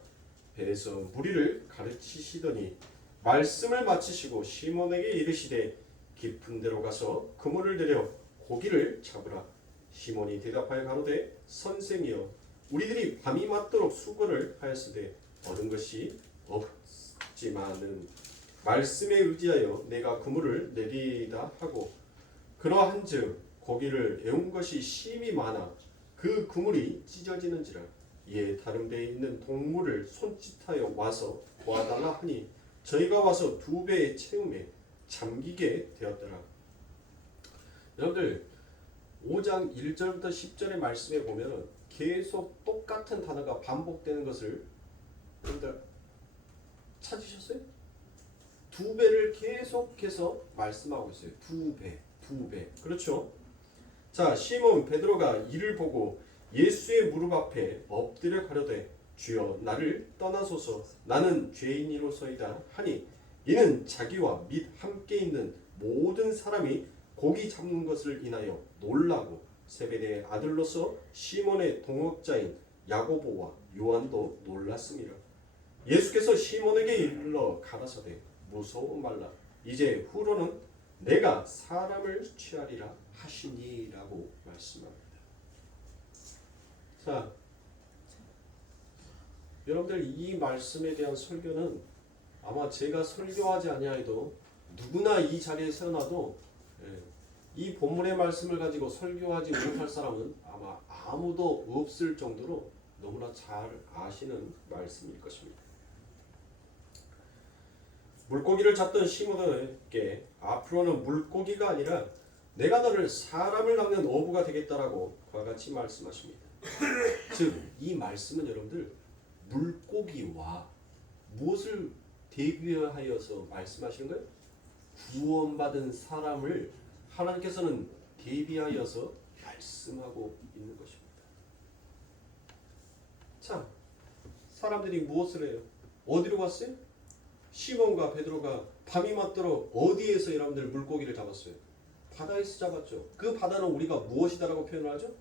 배에서 무리를 가르치시더니 말씀을 마치시고 시몬에게 이르시되 깊은 데로 가서 그물을 내려 고기를 잡으라. 시몬이 대답하여 가로되 선생이여 우리들이 밤이 맞도록 수고를 하였으되 얻은 것이 없지만은 말씀에 의지하여 내가 그물을 내리다 하고 그러한즉 고기를 애운 것이 심히 많아 그 그물이 찢어지는지라. 이에 다른 배에 있는 동물을 손짓하여 와서 도와달라 하니 저희가 와서 두 배의 채움에 잠기게 되었더라. 여러분들 5장 1절부터 10절의 말씀에 보면 계속 똑같은 단어가 반복되는 것을 여러분들 찾으셨어요? 두 배를 계속해서 말씀하고 있어요. 두 배. 그렇죠? 자, 시몬 베드로가 이를 보고 예수의 무릎 앞에 엎드려 가로되 주여 나를 떠나소서 나는 죄인이로소이다 하니 이는 자기와 및 함께 있는 모든 사람이 고기 잡는 것을 인하여 놀라고 세베대의 아들로서 시몬의 동역자인 야고보와 요한도 놀랐습니다. 예수께서 시몬에게 일러 가라사대 무서워 말라 이제 후로는 내가 사람을 취하리라 하시니라고 말씀합니다. 자, 여러분들 이 말씀에 대한 설교는 아마 제가 설교하지 아니하여도 누구나 이 자리에 세워놔도 이 본문의 말씀을 가지고 설교하지 못할 사람은 아마 아무도 없을 정도로 너무나 잘 아시는 말씀일 것입니다. 물고기를 잡던 시몬에게 앞으로는 물고기가 아니라 내가 너를 사람을 낚는 어부가 되겠다라고 그와 같이 말씀하십니다. 즉 이 말씀은 여러분들 물고기와 무엇을 대비하여서 말씀하시는 거예요? 구원받은 사람을 하나님께서는 대비하여서 말씀하고 있는 것입니다. 자, 사람들이 무엇을 해요? 어디로 갔어요? 시몬과 베드로가 밤이 맞도록 어디에서 여러분들 물고기를 잡았어요? 바다에서 잡았죠. 그 바다는 우리가 무엇이다라고 표현을 하죠?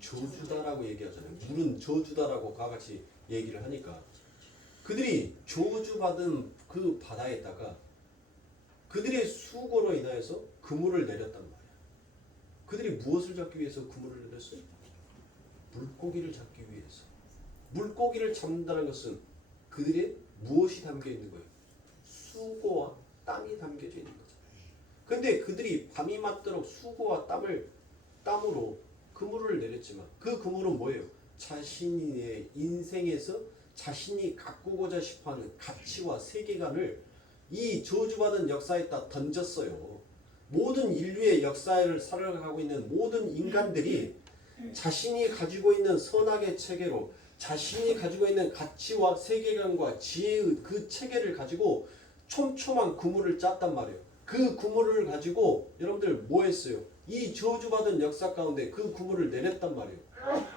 저주다라고 얘기하잖아요. 물은 저주다라고 그와 같이 얘기를 하니까 그들이 저주받은 그 바다에다가 그들의 수고로 인하여서 그물을 내렸단 말이에요. 그들이 무엇을 잡기 위해서 그물을 내렸어요? 물고기를 잡기 위해서. 물고기를 잡는다는 것은 그들의 무엇이 담겨 있는 거예요? 수고와 땀이 담겨져 있는 거죠. 근데 그들이 밤이 맞도록 수고와 땀으로 그물을 내렸지만 그 그물은 뭐예요? 자신의 인생에서 자신이 가꾸고자 싶어하는 가치와 세계관을 이 저주받은 역사에다 던졌어요. 모든 인류의 역사를 살아가고 있는 모든 인간들이 자신이 가지고 있는 선악의 체계로 자신이 가지고 있는 가치와 세계관과 지혜의 그 체계를 가지고 촘촘한 그물을 짰단 말이에요. 그 그물을 가지고 여러분들 뭐 했어요? 이 저주받은 역사 가운데 그 그물을 내렸단 말이에요.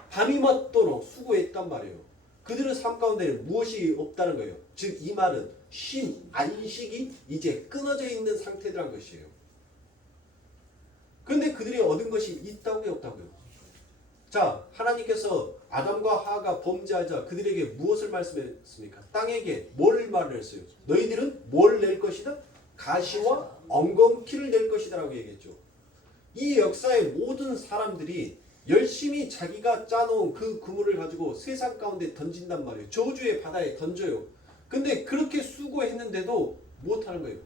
밤이 맞도록 수고했단 말이에요. 그들의 삶 가운데 무엇이 없다는 거예요. 즉 이 말은 쉼, 안식이 이제 끊어져 있는 상태라는 것이에요. 그런데 그들이 얻은 것이 있다고요, 없다고요? 자, 하나님께서 아담과 하와가 범죄하자 그들에게 무엇을 말씀했습니까? 땅에게 뭘 말을 했어요? 너희들은 뭘 낼 것이다? 가시와 엉겅퀴를 낼 것이다 라고 얘기했죠. 이 역사의 모든 사람들이 열심히 자기가 짜놓은 그 그물을 가지고 세상 가운데 던진단 말이에요. 저주의 바다에 던져요. 근데 그렇게 수고했는데도 못하는 거예요.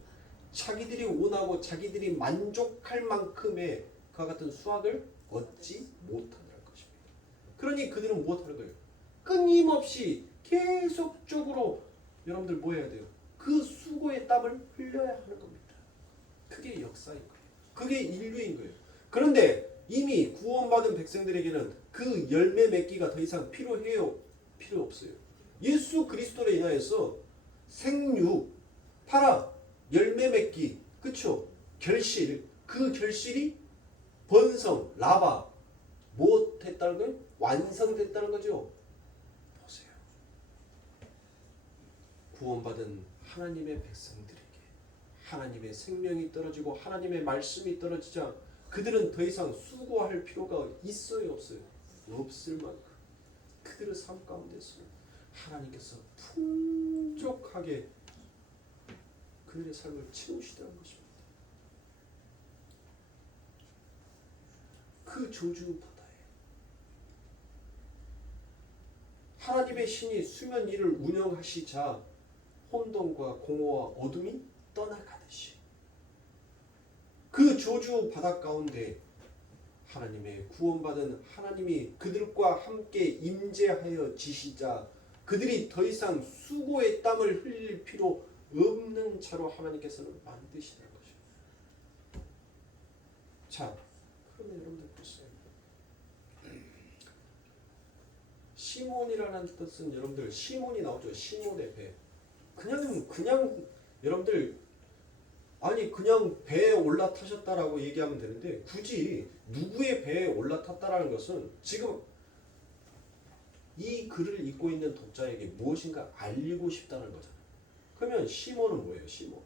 자기들이 원하고 자기들이 만족할 만큼의 그와 같은 수확을 얻지 못한다는 것입니다. 그러니 그들은 못하는 거예요. 끊임없이 계속적으로 여러분들 뭐 해야 돼요? 그 수고의 땀을 흘려야 하는 겁니다. 그게 역사인 거예요. 그게 인류인 거예요. 그런데 이미 구원받은 백성들에게는 그 열매 맺기가 더 이상 필요해요? 필요 없어요. 예수 그리스도로 인하여서 생육, 팔아, 열매 맺기, 그쵸? 결실, 그 결실이 번성, 라바, 못했다는 거예요? 완성됐다는 거죠. 보세요. 구원받은 하나님의 백성들에게 하나님의 생명이 떨어지고 하나님의 말씀이 떨어지자 그들은 더 이상 수고할 필요가 있어요, 없어요? 없을 만큼 그들의 삶 가운데서 하나님께서 풍족하게 그들의 삶을 채우시다는 것입니다. 그 저주 바다에 하나님의 신이 수면 위를 운영하시자 혼돈과 공허와 어둠이 떠나가듯이 그 저주 바다 가운데 하나님의 구원받은 하나님이 그들과 함께 임재하여 지시자 그들이 더 이상 수고의 땀을 흘릴 필요 없는 자로 하나님께서는 만드시는 것입니다. 자, 그러면 여러분들 보세요. 시몬이라는 뜻은 여러분들 시몬이 나오죠. 시몬의 배. 그냥 여러분들 아니 그냥 배에 올라타셨다라고 얘기하면 되는데 굳이 누구의 배에 올라탔다라는 것은 지금 이 글을 읽고 있는 독자에게 무엇인가 알리고 싶다는 거잖아요. 그러면 시몬은 뭐예요? 시몬.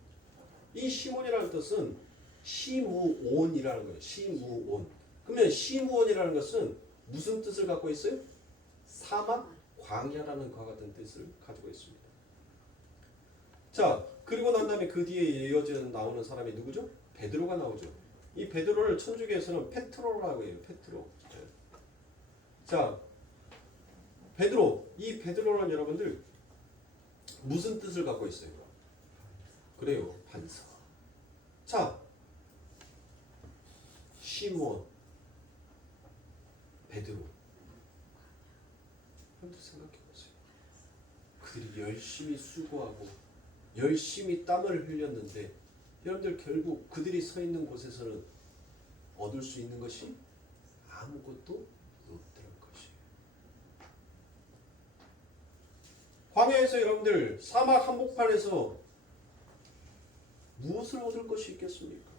이 시몬이라는 뜻은 시무온이라는 거예요. 시무온. 그러면 시무온이라는 것은 무슨 뜻을 갖고 있어요? 사막, 광야라는 것과 같은 뜻을 가지고 있습니다. 자, 그리고 난 다음에 그 뒤에 이어져 나오는 사람이 누구죠? 베드로가 나오죠. 이 베드로를 천주교에서는 페트로라고 해요. 페트로. 자, 베드로. 이 베드로는 여러분들 무슨 뜻을 갖고 있어요? 그래요. 반사. 자, 시몬, 베드로. 여러분들 생각해 보세요. 그들이 열심히 수고하고 열심히 땀을 흘렸는데 여러분들 결국 그들이 서 있는 곳에서는 얻을 수 있는 것이 아무것도 없다는 것이에요. 광야에서 여러분들 사막 한복판에서 무엇을 얻을 것이 있겠습니까?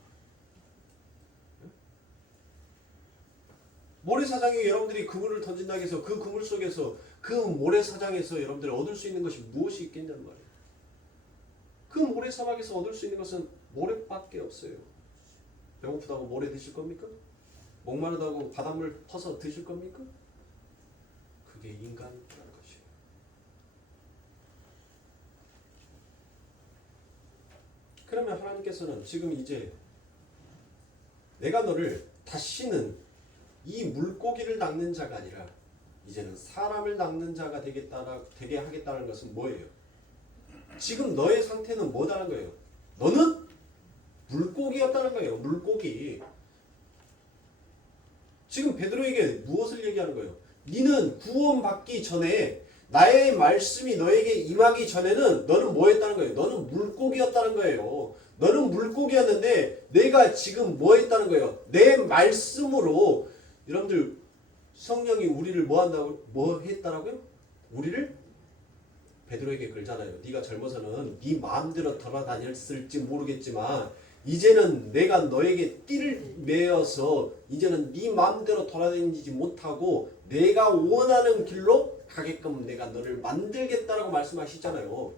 모래사장에 여러분들이 그물을 던진다고 해서 그 그물 속에서 그 모래사장에서 여러분들 얻을 수 있는 것이 무엇이 있겠냐는 말이에요. 그 모래사막에서 얻을 수 있는 것은 모래밖에 없어요. 배고프다고 모래 드실 겁니까? 목마르다고 바닷물 퍼서 드실 겁니까? 그게 인간이라는 것이에요. 그러면 하나님께서는 지금 이제 내가 너를 다시는 이 물고기를 낚는 자가 아니라 이제는 사람을 낚는 자가 되게 하겠다는 것은 뭐예요? 지금 너의 상태는 뭐다는 거예요? 너는 물고기였다는 거예요. 물고기. 지금 베드로에게 무엇을 얘기하는 거예요? 너는 구원받기 전에 나의 말씀이 너에게 임하기 전에는 너는 뭐였다는 거예요? 너는 물고기였다는 거예요. 너는 물고기였는데 내가 지금 뭐 했다는 거예요? 내 말씀으로 여러분들 성령이 우리를 뭐 했다라고요? 우리를 베드로에게 그러잖아요. 네가 젊어서는 네 마음대로 돌아다녔을지 모르겠지만 이제는 내가 너에게 띠를 매어서 이제는 네 마음대로 돌아다니지 못하고 내가 원하는 길로 가게끔 내가 너를 만들겠다라고 말씀하시잖아요.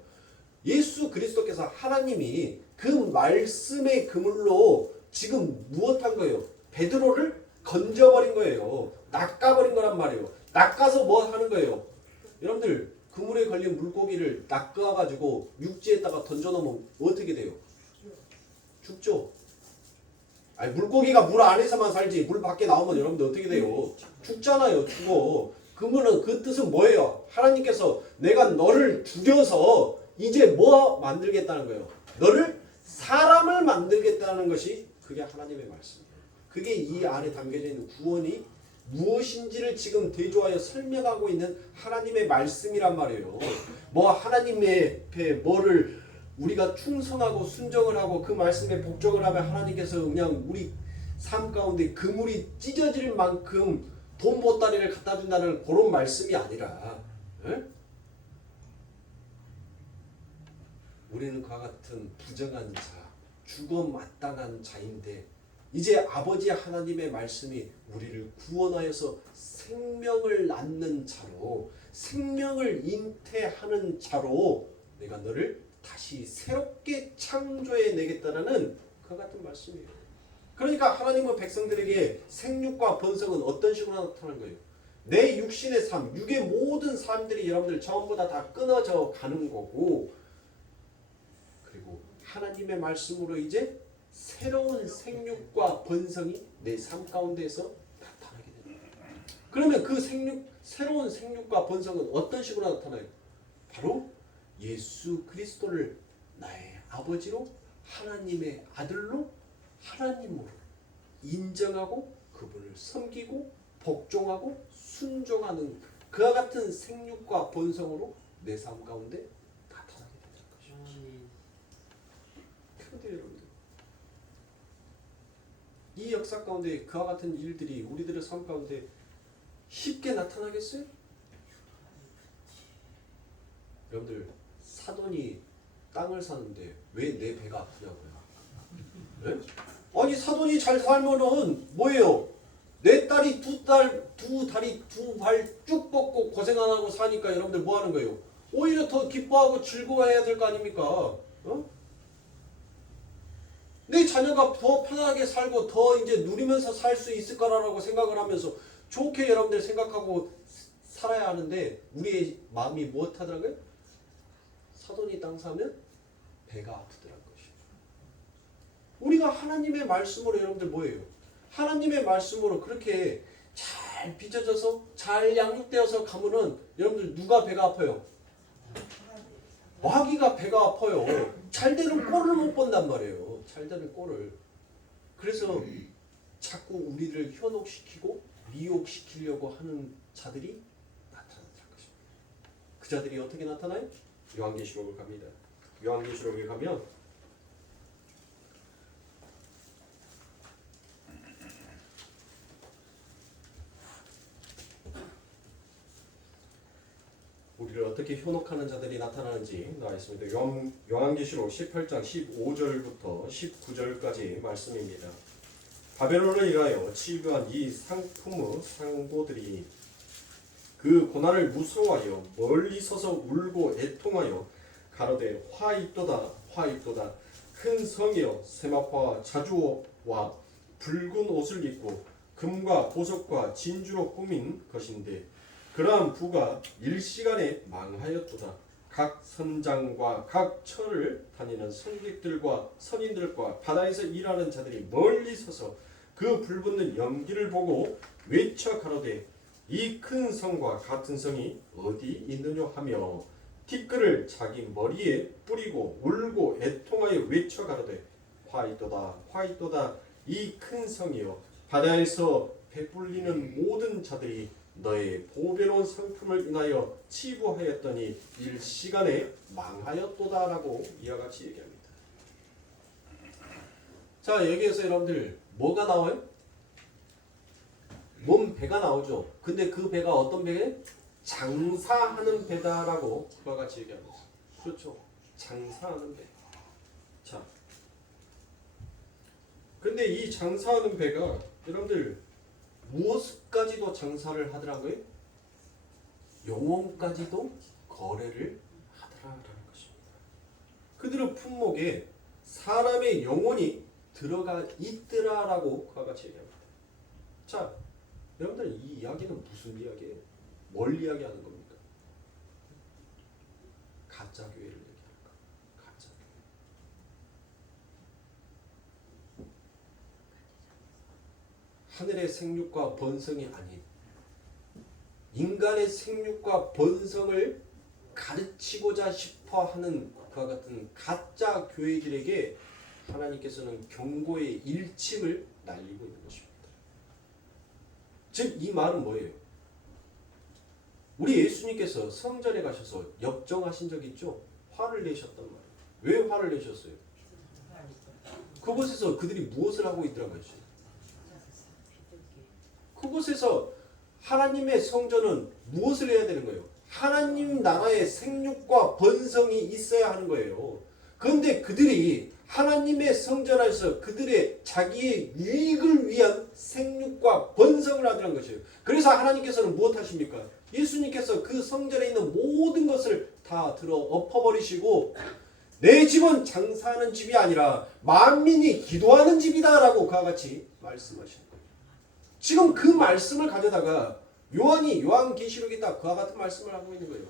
예수 그리스도께서 하나님이 그 말씀의 그물로 지금 무엇한 거예요? 베드로를 건져버린 거예요. 낚아버린 거란 말이에요. 낚아서 뭐 하는 거예요? 여러분들 그물에 걸린 물고기를 낚아가지고 육지에다가 던져놓으면 어떻게 돼요? 죽죠. 아니 물고기가 물 안에서만 살지 물 밖에 나오면 여러분들 어떻게 돼요? 죽잖아요. 죽어. 그러면 그 뜻은 뭐예요? 하나님께서 내가 너를 죽여서 이제 뭐 만들겠다는 거예요? 너를 사람을 만들겠다는 것이 그게 하나님의 말씀이에요. 그게 이 안에 담겨져 있는 구원이 무엇인지를 지금 대조하여 설명하고 있는 하나님의 말씀이란 말이에요. 뭐 하나님의 뭐를 우리가 충성하고 순종을 하고 그 말씀에 복종을 하면 하나님께서 그냥 우리 삶 가운데 그물이 찢어질 만큼 돈 보따리를 갖다 준다는 그런 말씀이 아니라, 에? 우리는 그와 같은 부정한 자, 죽어 마땅한 자인데 이제 아버지 하나님의 말씀이 우리를 구원하여서 생명을 낳는 자로, 생명을 잉태하는 자로 내가 너를 다시 새롭게 창조해 내겠다라는 그 같은 말씀이에요. 그러니까 하나님은 백성들에게 생육과 번성은 어떤 식으로 나타나는 거예요? 내 육신의 삶, 육의 모든 삶들이 여러분들 전부 다 끊어져 가는 거고, 그리고 하나님의 말씀으로 이제 새로운 생육과 번성이 내 삶 가운데에서 나타나게 됩니다. 그러면 그 새로운 생육과 번성은 어떤 식으로 나타나요? 바로 예수 그리스도를 나의 아버지로, 하나님의 아들로, 하나님으로 인정하고 그분을 섬기고 복종하고 순종하는 그와 같은 생육과 번성으로 내 삶 가운데 나타나게 되는 것입니다. 그런데 여러분들, 이 역사 가운데 그와 같은 일들이 우리들의 삶 가운데 쉽게 나타나겠어요? 여러분들, 사돈이 땅을 사는데 왜 내 배가 아프냐고요? 네? 아니 사돈이 잘 살면은 뭐예요? 내 딸이 두 다리 두 발 쭉 뻗고 고생 안 하고 사니까 여러분들 뭐 하는 거예요? 오히려 더 기뻐하고 즐거워해야 될 거 아닙니까? 어? 내 자녀가 더 편하게 살고 더 이제 누리면서 살 수 있을 거라고 생각을 하면서 좋게 여러분들 생각하고 살아야 하는데 우리의 마음이 무엇하더라고요? 사돈이 땅 사면 배가 아프더라는 것이죠. 우리가 하나님의 말씀으로 여러분들 뭐예요? 하나님의 말씀으로 그렇게 잘 빚어져서 잘 양육되어서 가면은 여러분들 누가 배가 아파요? 마귀가 배가 아파요. 잘 되는 꼴을 못 본단 말이에요. 잘 되는 꼴을. 그래서 자꾸 우리를 현혹시키고 미혹시키려고 하는 자들이 나타나는 것입니다. 그 자들이 어떻게 나타나요? 요한계시록을 갑니다. 요한계시록에 가면 우리를 어떻게 현혹하는 자들이 나타나는지 나와 있습니다. 요한계시록 18장 15절부터 19절까지 말씀입니다. 바벨론을 인하여 치유한 이 상품의 상고들이 그 고난을 무서워하여 멀리 서서 울고 애통하여 가로되 화있도다 화있도다 큰 성이여 세마포와 자주와 붉은 옷을 입고 금과 보석과 진주로 꾸민 것인데 그러한 부가 일시간에 망하였도다. 각 선장과 각 처를 다니는 선객들과 선인들과 바다에서 일하는 자들이 멀리 서서 그 불붙는 연기를 보고 외쳐 가로되 이 큰 성과 같은 성이 어디 있느냐 하며 티끌을 자기 머리에 뿌리고 울고 애통하여 외쳐 가로되 화이도다 화이도다 이 큰 성이여 바다에서 배불리는 모든 자들이 너의 보배로운 상품을 인하여 치부하였더니 일시간에 망하였도다라고 이와 같이 얘기합니다. 자, 여기에서 여러분들 뭐가 나와요? 몸 배가 나오죠. 근데 그 배가 어떤 배예요? 장사하는 배다라고 그와 같이 얘기합니다. 그렇죠. 장사하는 배. 자, 근데 이 장사하는 배가 여러분들 무엇까지도 장사를 하더라고요? 영혼까지도 거래를 하더라라는 것입니다. 그들의 품목에 사람의 영혼이 들어가 있더라라고 그와 같이 얘기합니다. 자, 여러분들 이 이야기는 무슨 이야기예요? 뭘 이야기하는 겁니까? 가짜 교회를 얘기하는 거. 가짜 교회. 하늘의 생육과 번성이 아닌 인간의 생육과 번성을 가르치고자 싶어하는 그와 같은 가짜 교회들에게 하나님께서는 경고의 일침을 날리고 있는 것입니다. 즉 이 말은 뭐예요? 우리 예수님께서 성전에 가셔서 역정하신 적 있죠? 화를 내셨단 말이에요. 왜 화를 내셨어요? 그곳에서 그들이 무엇을 하고 있더라고요? 그곳에서 하나님의 성전은 무엇을 해야 되는 거예요? 하나님 나라의 생육과 번성이 있어야 하는 거예요. 그런데 그들이 하나님의 성전 안에서 그들의 자기의 유익을 위한 생육과 번성을 하더라는 것이에요. 그래서 하나님께서는 무엇 하십니까? 예수님께서 그 성전에 있는 모든 것을 다 들어 엎어버리시고 내 집은 장사하는 집이 아니라 만민이 기도하는 집이다 라고 그와 같이 말씀하시는 거예요. 지금 그 말씀을 가져다가 요한이 요한계시록에다 그와 같은 말씀을 하고 있는 거예요.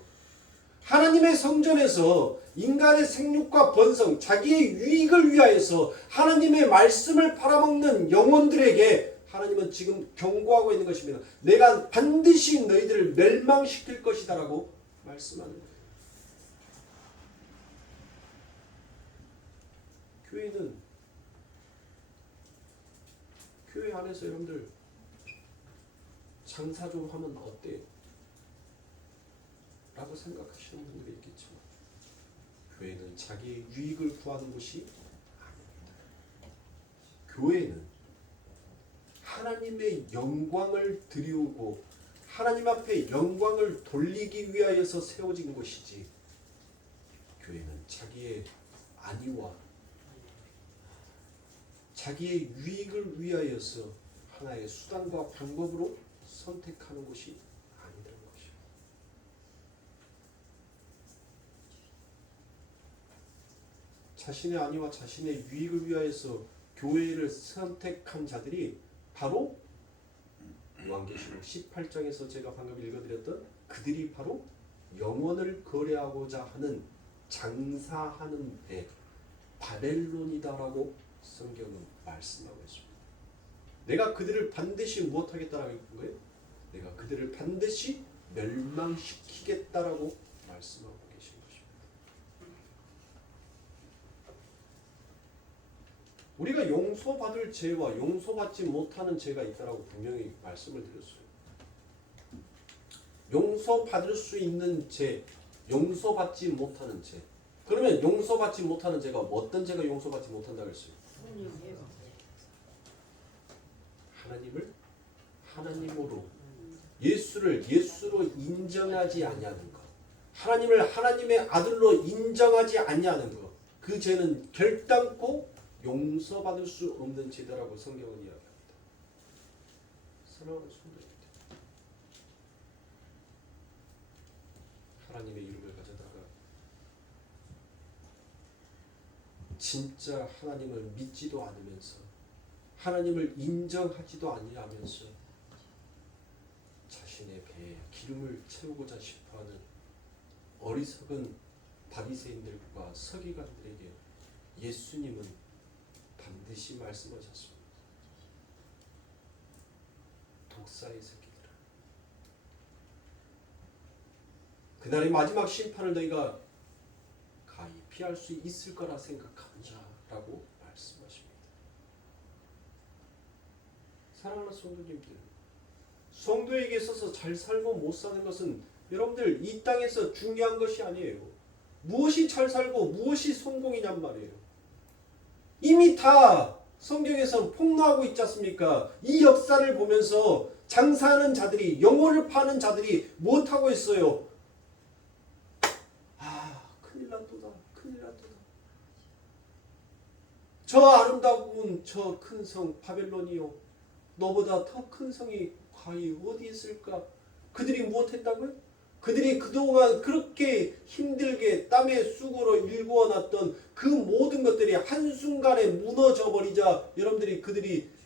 하나님의 성전에서 인간의 생육과 번성, 자기의 유익을 위하여서 하나님의 말씀을 팔아먹는 영혼들에게 하나님은 지금 경고하고 있는 것입니다. 내가 반드시 너희들을 멸망시킬 것이다 라고 말씀하는 거예요. 교회는 교회 안에서 여러분들 장사 좀 하면 어때요? 라고 생각하시는 분들이 있겠지만 교회는 자기의 유익을 구하는 곳이 아닙니다. 교회는 하나님의 영광을 드리우고 하나님 앞에 영광을 돌리기 위하여서 세워진 곳이지 교회는 자기의 안위와 자기의 유익을 위하여서 하나의 수단과 방법으로 선택하는 곳이 아니라는 것입니다. 자신의 안위와 자신의 유익을 위하여서 교회를 선택한 자들이 바로 요한계시록 18장에서 제가 방금 읽어드렸던 그들이 바로 영혼을 거래하고자 하는 장사하는 배 바벨론이다라고 성경은 말씀하고 있습니다. 내가 그들을 반드시 무엇하겠다라고 했던 거예요? 내가 그들을 반드시 멸망시키겠다라고 말씀하고 계신 것입니다. 우리가 용서받을 죄와 용서받지 못하는 죄가 있다라고 분명히 말씀을 드렸어요. 용서받을 수 있는 죄, 용서받지 못하는 죄. 그러면 용서받지 못하는 죄가 어떤 죄가 용서받지 못한다고 했어요? 하나님을 하나님으로 예수를 예수로 인정하지 아니하는 것, 하나님을 하나님의 아들로 인정하지 아니하는 것, 그 죄는 결단코 용서받을 수 없는 죄다라고 성경은 이야기합니다. 사랑하는 성도님들, 하나님의 이름을 가져다가 진짜 하나님을 믿지도 않으면서 하나님을 인정하지도 아니하면서 자신의 배에 기름을 채우고자 싶어하는 어리석은 바리새인들과 서기관들에게 예수님은 반드시 말씀하셨습니다. 독사의 새끼들아, 그날의 마지막 심판을 너희가 가히 피할 수 있을 거라 생각하느냐라고 말씀하십니다. 사랑하는 성도님들, 성도에게 있어서 잘 살고 못 사는 것은 여러분들 이 땅에서 중요한 것이 아니에요. 무엇이 잘 살고 무엇이 성공이냔 말이에요. 이미 다 성경에서 폭로하고 있지 않습니까? 이 역사를 보면서 장사하는 자들이, 영혼을 파는 자들이 무엇하고 있어요? 큰일 났도다, 큰일 났도다. 저 아름다운 저 큰 성 바벨론이요, 너보다 더 큰 성이 과히 어디 있을까? 그들이 무엇했다고요? 그들이 그동안 그렇게 힘들게 땀에 쑥으로 일구어놨던 그 모든 것들이 한순간에 무너져 버리자 여러분들이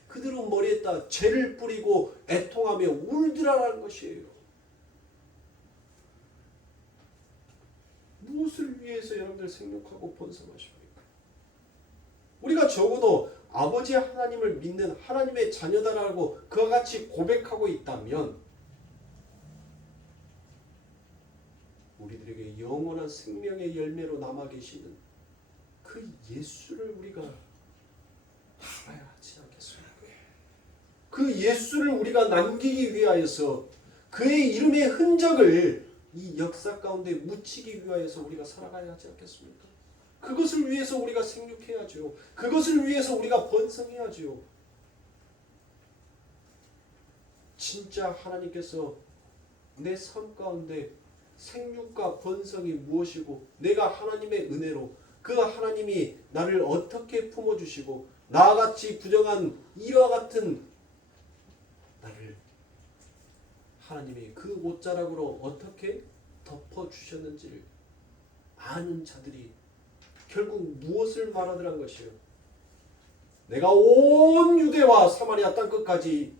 그들은 머리에다 죄를 뿌리고 애통하며 울더라라는 것이에요. 무엇을 위해서 여러분들 생육하고 번성하십니까? 우리가 적어도 아버지 하나님을 믿는 하나님의 자녀다라고 그와 같이 고백하고 있다면 우리들에게 영원한 생명의 열매로 남아 계시는 그 예수를 우리가 알아야 하지 않겠습니까? 그 예수를 우리가 남기기 위하여서 그의 이름의 흔적을 이 역사 가운데 묻히기 위하여서 우리가 살아가야 하지 않겠습니까? 그것을 위해서 우리가 생육해야죠. 그것을 위해서 우리가 번성해야죠. 진짜 하나님께서 내 삶 가운데 생육과 번성이 무엇이고 내가 하나님의 은혜로 그 하나님이 나를 어떻게 품어주시고 나와 같이 부정한 이와 같은 나를 하나님이 그 옷자락으로 어떻게 덮어주셨는지를 아는 자들이 결국 무엇을 말하더란 것이요. 내가 온 유대와 사마리아 땅끝까지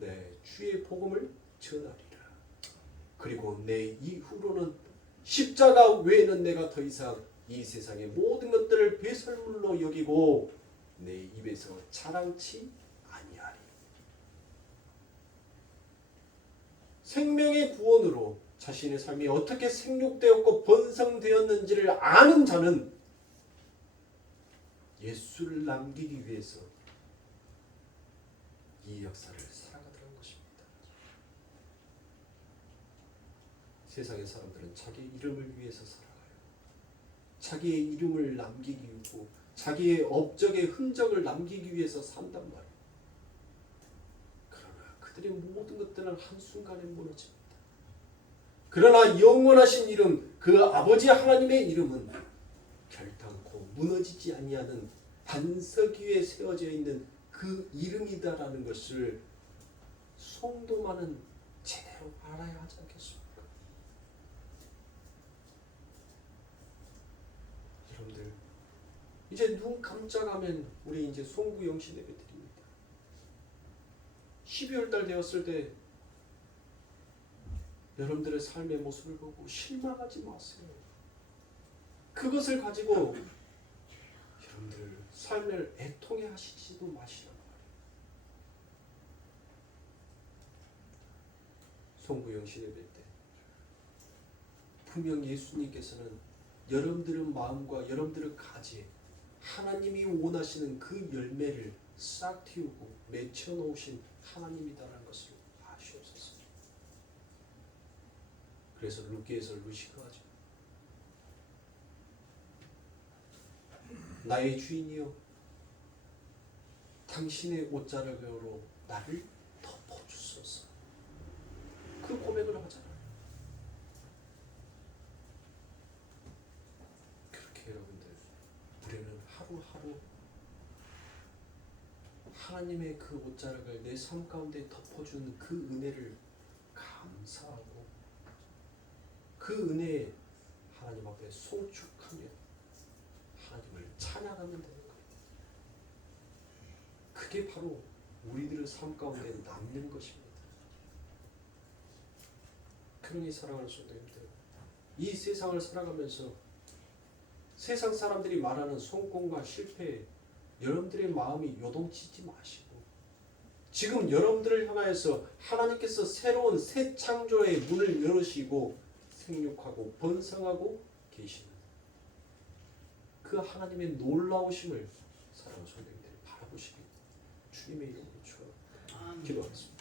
내 주의 복음을 전하리라. 그리고 내 이후로는 십자가 외에는 내가 더 이상 이 세상의 모든 것들을 배설물로 여기고 내 입에서 자랑치 아니하리. 생명의 구원으로 자신의 삶이 어떻게 생육되었고 번성되었는지를 아는 자는 예수를 남기기 위해서 이 역사를 살아가더라는 것입니다. 세상의 사람들은 자기 이름을 위해서 살아가요. 자기의 이름을 남기기 위하고 자기의 업적의 흔적을 남기기 위해서 산단 말이에요. 그러나 그들의 모든 것들은 한순간에 무너집니다. 그러나 영원하신 이름, 그 아버지 하나님의 이름은 결단코 무너지지 아니하는 반석 위에 세워져 있는 그 이름이다라는 것을 성도만은 제대로 알아야 하지 않겠습니까? 여러분들 이제 눈 깜짝하면 우리 이제 송구 영신 예배 드립니다. 12월 달 되었을 때 여러분들의 삶의 모습을 보고 실망하지 마세요. 그것을 가지고 여러분들 삶을 애통해 하시지도 마시란 말이에요. 송구 영신 예배 때 분명 예수님께서는 여러분들의 마음과 여러분들의 가지에 하나님이 원하시는 그 열매를 싹 틔우고 맺혀 놓으신 하나님이다라는 것을 아시옵소서. 그래서 룻기에서 루시가 하죠. 나의 주인이여 당신의 옷자락으로 나를 덮어주소서. 그 고백을 하잖아요. 그렇게 여러분들 우리는 하루하루 하나님의 그 옷자락을 내 삶 가운데 덮어주는 그 은혜를 감사하고 그 은혜에 하나님 앞에 송축하며 하나님을 찬양하면 되는 거예요. 그게 바로 우리들의 삶 가운데 남는 것입니다. 그러니 사랑하는 성도님들, 이 세상을 살아가면서 세상 사람들이 말하는 성공과 실패에 여러분들의 마음이 요동치지 마시고 지금 여러분들을 향하여서 하나님께서 새로운 새 창조의 문을 열으시고 생육하고 번성하고 계시는 그 하나님의 놀라우심을 사랑하는 성도님들이 바라보시기 주님의 이름으로 축원합니다. 기도하겠습니다.